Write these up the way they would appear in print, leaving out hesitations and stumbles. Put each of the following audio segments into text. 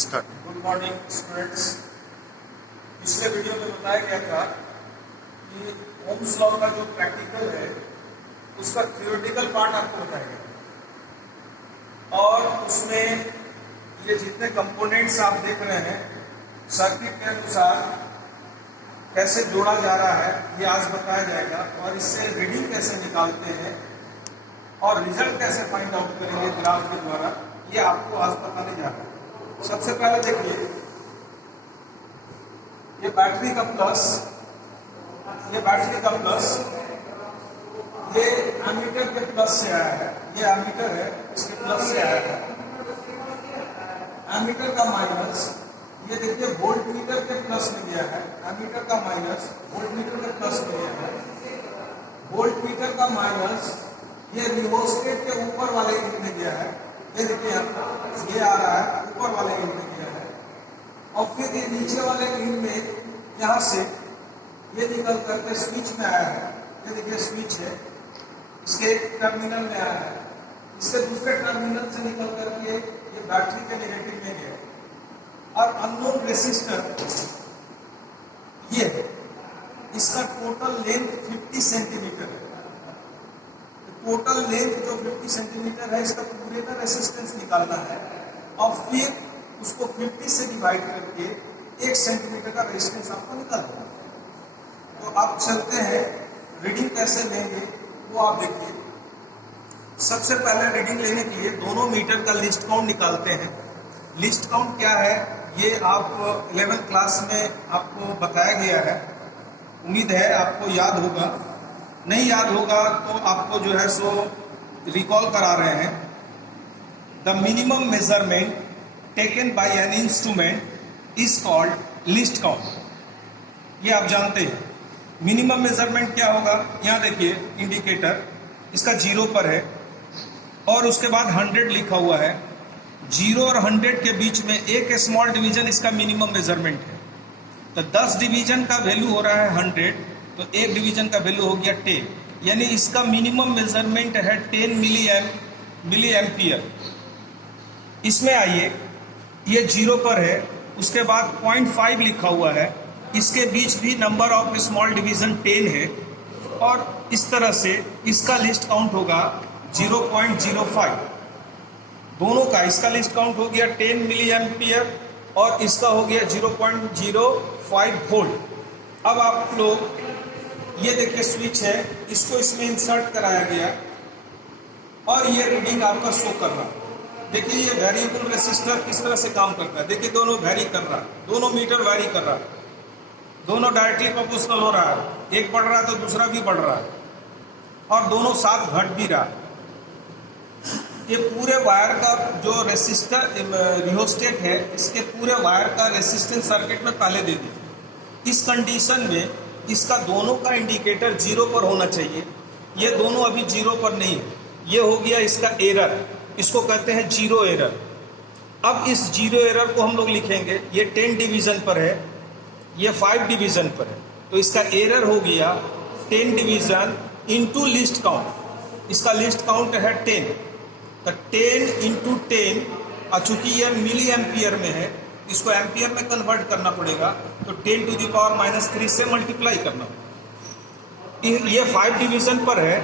Start. Good morning students. पिछले video में बताया गया था कि ओम्स लॉ का जो प्रैक्टिकल है उसका थियोरेटिकल पार्ट आपको बताया गया और उसमें ये जितने कंपोनेंट्स आप देख रहे हैं सर्किट के अनुसार कैसे जोड़ा जा रहा है ये आज बताया जाएगा और इससे रीडिंग कैसे निकालते हैं और रिजल्ट कैसे फाइंड आउट करेंगे ग्राफ के द्वारा, ये आपको आज बताने जा रहा है। सबसे पहले देखिए, ये बैटरी का प्लस, ये एमीटर के प्लस से आया है, ये एमीटर है इसके प्लस से आया है। एमीटर का माइनस, ये देखिए वोल्टमीटर के प्लस में गया है, एमीटर का माइनस वोल्टमीटर के प्लस में गया है। वोल्टमीटर का माइनस ये रिहोस्टेट के ऊपर वाले एंड में गया है, ये देखिए ये आ रहा है ऊपर वाले एंड में गया है और फिर ये नीचे वाले एंड में यहाँ से ये निकल करके स्विच में आया है, ये देखिए स्विच है इसके टर्मिनल में आया है, इसके दूसरे टर्मिनल से निकल करके ये बैटरी के नेगेटिव में गया और अननोन रेसिस्टर ये है, इसका टोटल लेंथ 50 सेंटीमीटर है। टोटल लेंथ जो 50 सेंटीमीटर है इसका पूरे का रेसिस्टेंस निकालना है और फिर उसको 50 से डिवाइड करके 1 सेंटीमीटर का रेजिस्टेंस आपको निकालना है। तो आप चलते हैं, रीडिंग कैसे लेंगे वो आप देखिए। सबसे पहले रीडिंग लेने के लिए दोनों मीटर का लिस्ट काउंट निकालते हैं। लिस्ट काउंट क्या है ये आप 11th क्लास में आपको बताया गया है, उम्मीद है आपको याद होगा। नहीं याद होगा तो आपको जो है सो रिकॉल करा रहे हैं। The minimum measurement taken by an instrument is called list count. ये आप जानते हैं। मिनिमम मेजरमेंट क्या होगा, यहाँ देखिए इंडिकेटर इसका 0 पर है और उसके बाद 100 लिखा हुआ है। 0 और 100 के बीच में एक स्मॉल डिवीजन इसका मिनिमम मेजरमेंट है। तो 10 डिवीजन का वैल्यू हो रहा है 100, तो एक डिवीजन का वैल्यू हो गया 10, यानी इसका मिनिमम मेजरमेंट है 10 मिली एम्पियर। इसमें आइए, ये 0 पर है, उसके बाद 0.5 लिखा हुआ है, इसके बीच भी नंबर ऑफ स्मॉल डिवीजन 10 है और इस तरह से इसका लिस्ट काउंट होगा 0.05। दोनों का इसका लिस्ट काउंट हो गया 10 मिली एम्पियर और इसका हो गया 0.05 वोल्ट। अब आप लोग ये देखिए स्विच है, इसको इसमें इंसर्ट कराया गया और ये रीडिंग आपका शो कर रहा है। देखिए ये वेरिएबल रेसिस्टर किस तरह से काम करता है, देखिए दोनों वैरी कर रहा है, दोनों मीटर वैरी कर रहा है, दोनों डायरेक्टली प्रोपोर्शनल हो रहा है, एक बढ़ रहा है तो दूसरा भी बढ़ रहा है और दोनों साथ घट भी रहा है। ये पूरे वायर का जो रेसिस्टर रिहोस्टेट है, इसके पूरे वायर का रेसिस्टेंस सर्किट में पहले दे दी। इस कंडीशन में इसका दोनों का इंडिकेटर 0 पर होना चाहिए, ये दोनों अभी 0 पर नहीं है, ये हो गया इसका एरर, इसको कहते हैं 0 एरर। अब इस 0 एरर को हम लोग लिखेंगे, ये 10 डिवीजन पर है, ये 5 डिवीजन पर है, तो इसका एरर हो गया 10 डिवीजन इंटू लिस्ट काउंट। इसका लिस्ट काउंट है 10, तो 10 इंटू 10, और चूंकि ये मिली एम्पियर में है इसको एम्पियर में कन्वर्ट करना पड़ेगा, तो 10⁻³ से मल्टीप्लाई करना। ये 5 डिवीजन पर है,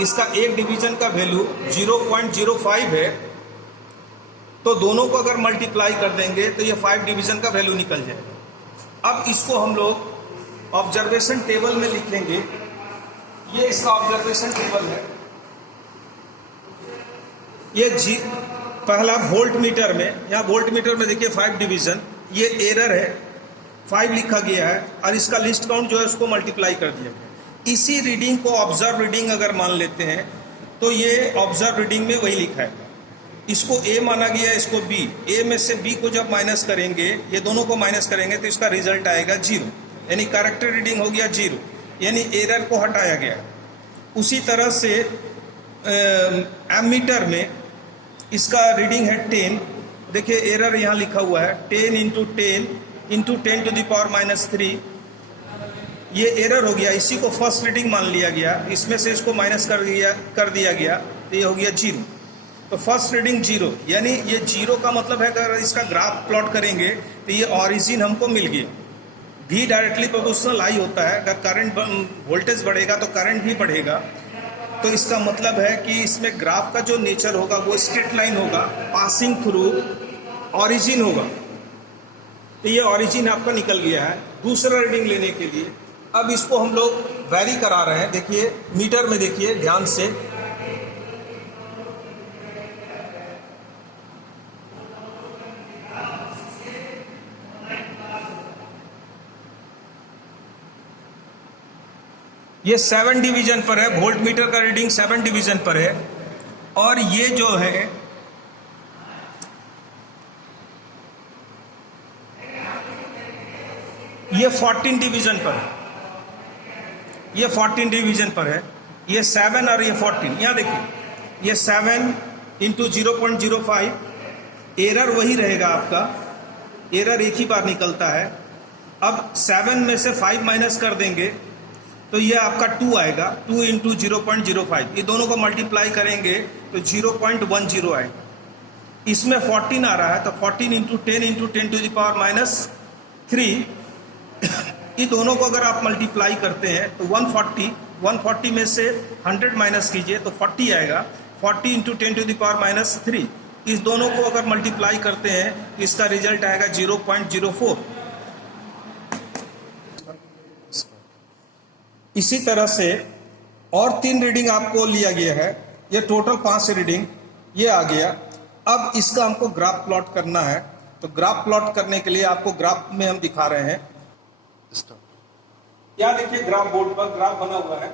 इसका एक डिवीजन का वैल्यू 0.05 है, तो दोनों को अगर मल्टीप्लाई कर देंगे तो ये 5 डिवीजन का वैल्यू निकल जाएगा। अब इसको हम लोग ऑब्जर्वेशन टेबल में लिखेंगे। ये इसका ऑब्जर्वेशन टेबल है। ये पहला वोल्ट मीटर में, यहाँ वोल्ट मीटर में देखिए 5 डिवीजन, ये एरर है, 5 लिखा गया है और इसका लिस्ट काउंट जो है उसको मल्टीप्लाई कर दिया गया। इसी रीडिंग को ऑब्जर्व रीडिंग अगर मान लेते हैं तो ये ऑब्जर्व रीडिंग में वही लिखा है। इसको ए माना गया, इसको बी। ए में से बी को जब माइनस करेंगे, ये दोनों को माइनस करेंगे तो इसका रिजल्ट आएगा 0, यानी करेक्ट रीडिंग हो गया 0, यानी एरर को हटाया गया। उसी तरह से एमीटर में इसका रीडिंग है 10, देखिए एरर यहाँ लिखा हुआ है 10 इंटू 10 (10⁻³ ये एरर हो गया, इसी को फर्स्ट रीडिंग मान लिया गया, इसमें से इसको माइनस कर दिया गया, तो ये हो गया 0। तो फर्स्ट रीडिंग 0, यानी ये 0 का मतलब है अगर इसका ग्राफ प्लॉट करेंगे तो ये ऑरिजिन हमको मिल गया। V डायरेक्टली प्रोपोर्शनल I होता है, अगर करंट वोल्टेज बढ़ेगा तो करंट भी बढ़ेगा। तो इसका मतलब है कि इसमें ग्राफ का जो नेचर होगा वो स्ट्रेट लाइन होगा, पासिंग थ्रू ऑरिजिन होगा। तो ये ऑरिजिन आपका निकल गया है। दूसरा रीडिंग लेने के लिए अब इसको हम लोग वैरी करा रहे हैं। देखिए मीटर में, देखिए ध्यान से, ये 7 डिवीजन पर है। वोल्ट मीटर का रीडिंग 7 डिवीजन पर है। और ये जो है ये 14 डिवीजन पर है। ये 14 डिवीजन पर है। ये 7 और ये 14। यहाँ देखिए ये 7 इंटू 0.05, एरर वही रहेगा आपका, एरर एक ही बार निकलता है। अब 7 में से 5 माइनस कर देंगे तो ये आपका 2 आएगा। 2 इंटू 0.05, ये दोनों को मल्टीप्लाई करेंगे तो 0.10 आएगा। इसमें 14 आ रहा है तो 14 into 10 into 10 to the power minus 3, ये दोनों को अगर आप मल्टीप्लाई करते हैं तो 140 में से 100 माइनस कीजिए तो 40 आएगा। 40 into 10 to the power minus 3, इस दोनों को अगर मल्टीप्लाई करते हैं तो इसका रिजल्ट आएगा 0.04। इसी तरह से और 3 रीडिंग आपको लिया गया है। ये टोटल 5 रीडिंग ये आ गया। अब इसका हमको ग्राफ प्लॉट करना है। तो ग्राफ प्लॉट करने के लिए आपको ग्राफ में हम दिखा रहे हैं। यहाँ देखिए ग्राफ बोर्ड पर ग्राफ बना हुआ है।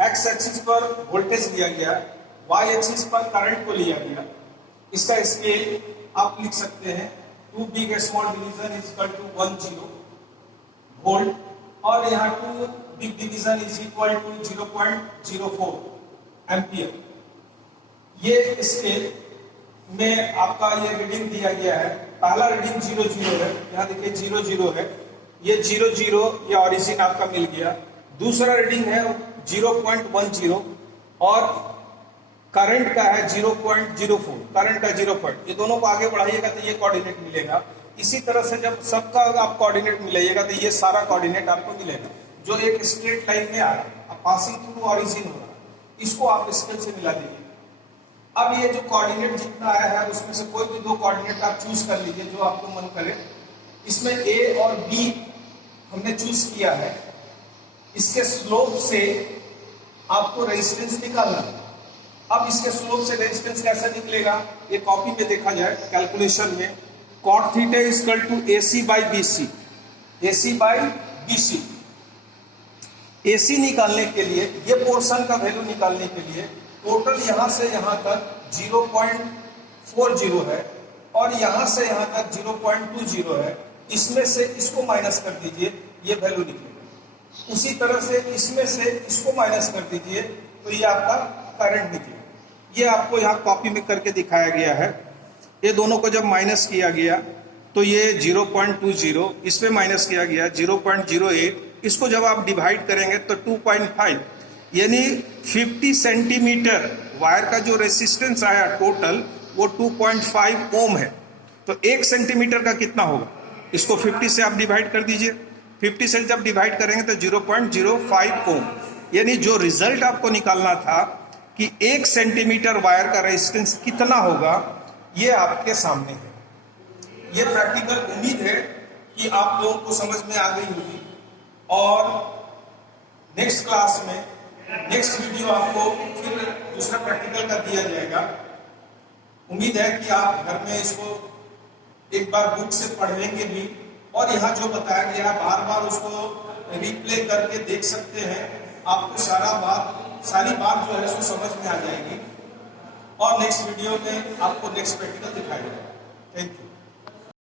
एक्स एक्सिस पर वोल्टेज लिया गया है, वाई एक्सिस पर करंट को लिया गया। इसका स्केल आप लिख सकते हैं 2 big small division is equal to 10 volt, और यहाँ 2 big division is equal to 0.04 ampere. ये स्केल में आपका ये रीडिंग दिया गया है। पहला रीडिंग 0 है, यहाँ देखिए 0 है, ये 0 ये ऑरिजिन आपका मिल गया। दूसरा रीडिंग है 0.10 और करंट का है 0.04, करंट का 0. ये दोनों को आगे बढ़ाइएगा तो ये कोऑर्डिनेट मिलेगा। इसी तरह से जब सबका आप कोऑर्डिनेट मिलाइएगा तो ये सारा कोऑर्डिनेट आपको मिलेगा जो एक स्ट्रेट लाइन में आ रहा है, पासिंग थ्रू ऑरिजिन हो रहा है। इसको आप स्केल से मिला दीजिए। अब ये जो कोऑर्डिनेट जितना आया है उसमें से कोई भी 2 कोऑर्डिनेट आप चूज कर लीजिए जो आपको मन करे। इसमें ए और बी हमने चूज किया है। इसके स्लोप से आपको रेजिस्टेंस निकालना है। अब इसके स्लोप से रेजिस्टेंस कैसा निकलेगा, ये कॉपी में देखा जाए कैलकुलेशन में, cot theta is equal to AC by BC। AC by BC, AC निकालने के लिए, ये पोर्शन का वैल्यू निकालने के लिए टोटल यहां से यहां तक 0.40 है और यहां से यहां तक 0.20 है। इसमें से इसको माइनस कर दीजिए, ये वैल्यू निकलेगा। उसी तरह से इसमें से इसको माइनस कर दीजिए तो ये आपका करंट निकलेगा। ये आपको यहाँ कॉपी में करके दिखाया गया है। ये दोनों को जब माइनस किया गया तो ये 0.20, इसमें माइनस किया गया 0.08, इसको जब आप डिवाइड करेंगे तो 2.5, यानी 50 सेंटीमीटर वायर का जो रेसिस्टेंस आया टोटल वो 2.5 ओम है। तो 1 सेंटीमीटर का कितना होगा, इसको 50 से आप डिवाइड कर दीजिए। 50 से जब डिवाइड करेंगे तो 0.05 ओम, यानी जो रिजल्ट आपको निकालना था कि 1 सेंटीमीटर वायर का रेजिस्टेंस कितना होगा, ये आपके सामने है। ये प्रैक्टिकल उम्मीद है कि आप लोगों को समझ में आ गई होगी। और नेक्स्ट क्लास में नेक्स्ट वीडियो आपको फिर दूसरा प्रैक्टिकल का दिया जाएगा। उम्मीद है कि आप घर में इसको एक बार बुक से पढ़ेंगे भी, और यहाँ जो बताया गया बार बार उसको रिप्ले करके देख सकते हैं। आपको सारी बात जो है उसको समझ में आ जाएगी। और नेक्स्ट वीडियो में आपको नेक्स्ट प्रैक्टिकल दिखाया जाएगा। Thank you.